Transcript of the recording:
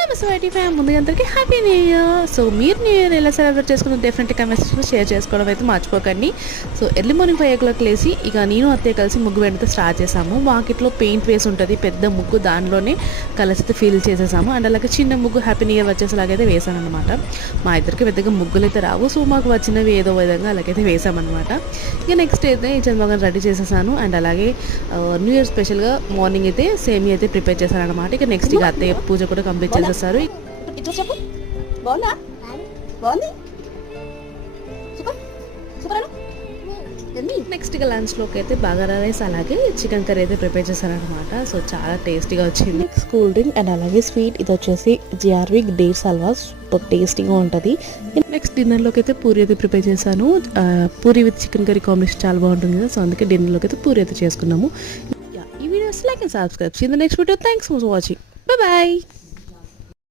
నమస్తే ఫ్యామ్, ముందుగా అందరికీ హ్యాపీ న్యూ ఇయర్. సో మీరు న్యూ ఇయర్ ఎలా సెలబ్రేట్ చేసుకున్న డెఫినెట్గా మెసేజ్లో షేర్ చేసుకోవడం అయితే మర్చిపోకండి. సో ఎర్లీ మార్నింగ్ 5 o'clock లేసి ఇక నేను అత్తయ్య కలిసి ముగ్గు వెంటనే స్టార్ట్ చేసాము. వాకిట్లో పెయింట్ వేసి ఉంటుంది పెద్ద ముగ్గు, దానిలోనే కలర్స్ అయితే ఫిల్ చేసేసాము. అండ్ అలాగే చిన్న ముగ్గు హ్యాపీ న్యూ ఇయర్ వచ్చేసేలాగైతే వేసాను అనమాట. మా ఇద్దరికి పెద్దగా ముగ్గులు అయితే రావు, సో మాకు వచ్చినవి ఏదో విధంగా అలాగైతే వేసామన్నమాట. ఇక నెక్స్ట్ అయితే ఈ చంద్రబాబు రెడీ చేసేసాను. అండ్ అలాగే న్యూ ఇయర్ స్పెషల్గా మార్నింగ్ అయితే సేమియా అయితే ప్రిపేర్ చేశాను అనమాట. ఇక నెక్స్ట్ ఇక అత్తయ్య పూజ కూడా కంప్లీట్ చేసేసారు. నెక్స్ట్ ఇక లంచ్లోకి అయితే బగారా రైస్ అలాగే చికెన్ కర్రీ అయితే ప్రిపేర్ చేశారనమాట. సో చాలా టేస్టీగా వచ్చింది. కూల్ డ్రింక్ అండ్ అలాగే స్వీట్ ఇది వచ్చేసి జిఆర్వి డేట్స్ హల్వా, సూపర్ టేస్టీగా ఉంటుంది. నెక్స్ట్ డిన్నర్లోకి అయితే పూరి అయితే ప్రిపేర్ చేశాను. Puri with chicken curry combination చాలా బాగుంటుంది కదా, సో అందుకే డిన్నర్లోకి అయితే పూరి అయితే చేసుకున్నాము. ఈ videos like and subscribe. In the next video. Thanks for watching. Bye bye.